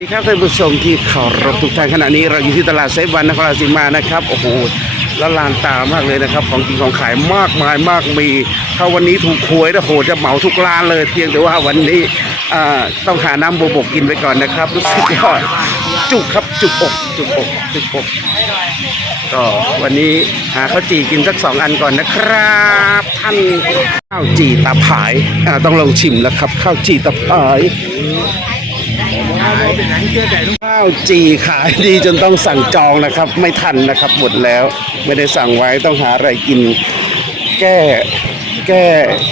สวัสดีครับท่านผู้ชมที่เคารพทุกท่านขณะนี้เราอยู่ที่ตลาดเซฟวันนครราชสีมานะครับโอ้โหละลานตามากเลยนะครับ ของกินของขายมากมายมากมี ถ้าวันนี้ถูกหวยนะโหจะเหมาทุกร้านเลย เพียงแต่ว่าวันนี้อ่าต้องหาน้ำโบวบกกินไปก่อนนะครับรู้สึกยอดจุกครับจุกอกจุกอกจุกอกก็วันนี้หาข้าวจี่กินสักสองอันก่อนนะครับท่านข้าวจี่ตาผายอ่าต้องลองชิมแล้วครับ ข้าวจี่ตาผาย ข้าวจีขายดีจนต้องสั่งจองนะครับ ไม่ทันนะครับหมดแล้ว ไม่ได้สั่งไว้ต้องหาอะไรกิน แก้แก้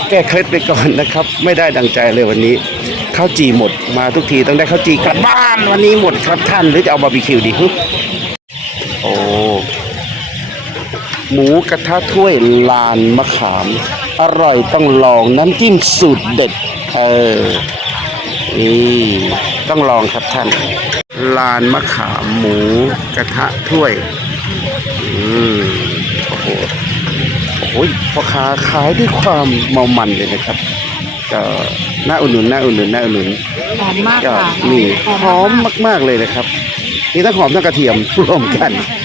แก้เคล็ดไปก่อนนะครับ ไม่ได้ดังใจเลยวันนี้ข้าวจีหมดมาทุกทีต้องได้ข้าวจีกลับบ้านวันนี้หมดครับท่านหรือจะเอาบาร์บีคิวดีฮึโอ้หมูกระทะถ้วยลานมะขาม อร่อยต้องลองน้ำจิ้มสูตรเด็ดเออ นี่ต้องลองครับท่าน ลานมะขามหมูกระทะถ้วย อืมโอ้โหโอ้โหพ่อค้าขายด้วยความเมามันเลยนะครับ ก็น่าอุ่นหนุนน่าอุ่นหนุนน่าอุ่นหนุนหอมมากก็ค่ะนี่หอมมาก ๆ เลยนะครับมีทั้งหอมทั้งกระเทียมรวมกันเอ่อ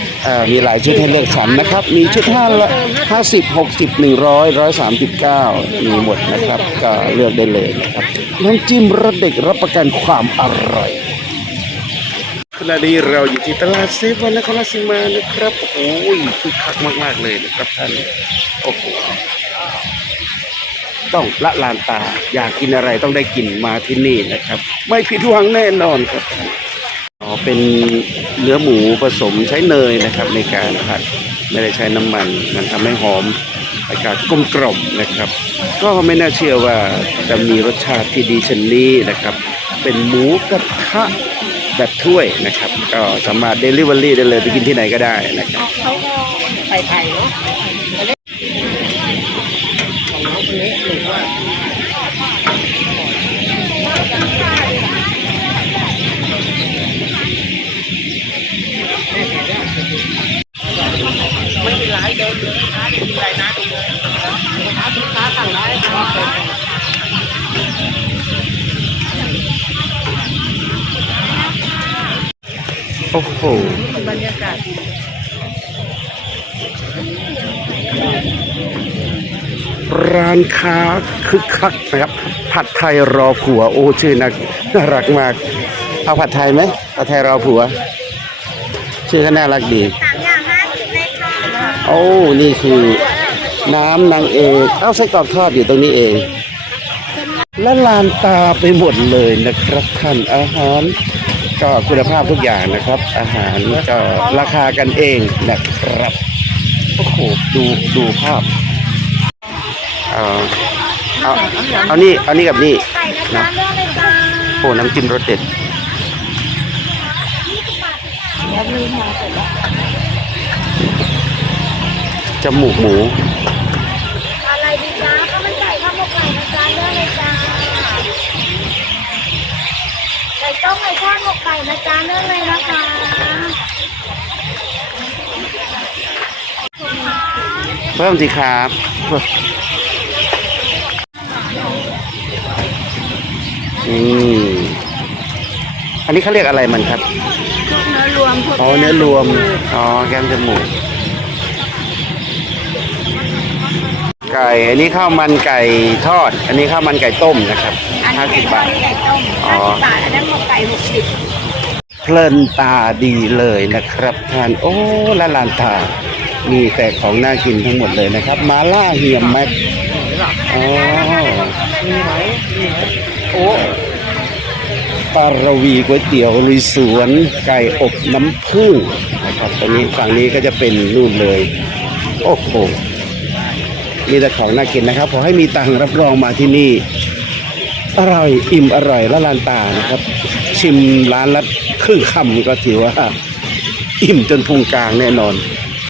มีหลายชุดให้เลือกสรรนะครับ มีชุดห้าละห้าสิบหกสิบหนึ่งร้อยร้อยสามสิบเก้ามีหมดนะครับ ก็เลือกได้เลยนะครับน้ำจิ้มรสเด็กรับประกันความอร่อยขณะนี้เราอยู่ที่ตลาดเซฟวันนครราชสีมานะครับโอ้ยคึกคักมากๆเลยนะครับท่านโอ้โหต้องละลานตาอยากกินอะไรต้องได้กินมาที่นี่นะครับ ไม่ผิดหวังแน่นอนครับอ๋อเป็น เนื้อหมูผสมใช้เนยนะครับในการผัดไม่ได้ใช้น้ำมัน มันทำให้หอมอากาศกลมกล่อมนะครับ ก็ไม่น่าเชื่อว่าจะมีรสชาติที่ดีเช่นนี้นะครับ เป็นหมูกระทะแบบถ้วยนะครับ ก็สามารถเดลิเวอรี่ได้เลยไปกินที่ไหนก็ได้นะครับเขาก็ใส่ไผ่เนาะ ไม่เป็นไรเดินเลยนะไม่เป็นไรนะดูเลยนะลูกค้าสั่งได้ครับโอ้โหบรรยากาศร้านค้าคึกคักนะครับ ผัดไทยรอผัว โอ้ชื่อนักน่ารักมาก เอาผัดไทยไหมผัดไทยรอผัว ชื่อก็น่ารักดี สามอย่างห้าสิบเลยค่ะโอ้นี่คือน้ำนางเอกเอาไส้กรอกทอดอยู่ตรงนี้เอง และลานตาไปหมดเลยนะครับท่านอาหาร ก็คุณภาพทุกอย่างนะครับ อาหารก็ราคากันเองนะครับโอ้โหดูดูภาพเอาเอาเอานี่เอานี่กับนี่ไก่นะจ๊ะเลือกเลยจ้า โอ้น้ำจิ้มรสเด็ด แล้วมีมาเสร็จแล้วจมูกหมู อะไรดีจ้าข้าวมันไก่ข้าวหมกไก่นะจ๊ะเลือกเลยจ้าไก่ต้มไก่ทอดหมกไก่นะจ๊ะเลือกเลยนะคะเพิ่มสิครับอืมอันนี้เขาเรียกอะไรมันครับพวกเนื้อรว มพวกอ๋อเนื้อรวม อ๋อแก้มจมูก ไก่ อันนี้ข้าวมันไก่ทอด อันนี้ข้าวมันไก่ต้มนะครับอันห้านี้สิไก่บทอบาทดไก่ต้มอ๋อ ห้าสิบบาท อันนั้นหมกไก่หกสิบเพลินตาดีเลยนะครับท่าน โอ้ละลานตา มีแต่ของน่ากินทั้งหมดเลยนะครับ มาล่าเฮียมแม็กอ๋อโอ้ ปลารวีก๋วยเตี๋ยวลุยสวนไก่อบน้ำผึ้งนะครับตรงนี้ฝั่งนี้ก็จะเป็นนู่นเลย โอ้โหมีแต่ของน่ากินนะครับขอให้มีตังรับรองมาที่นี่ อร่อยอิ่มอร่อยละลานตานะครับ ชิมร้านละครึ่งคำก็ถือว่า อิ่มจนพุงกลางแน่นอน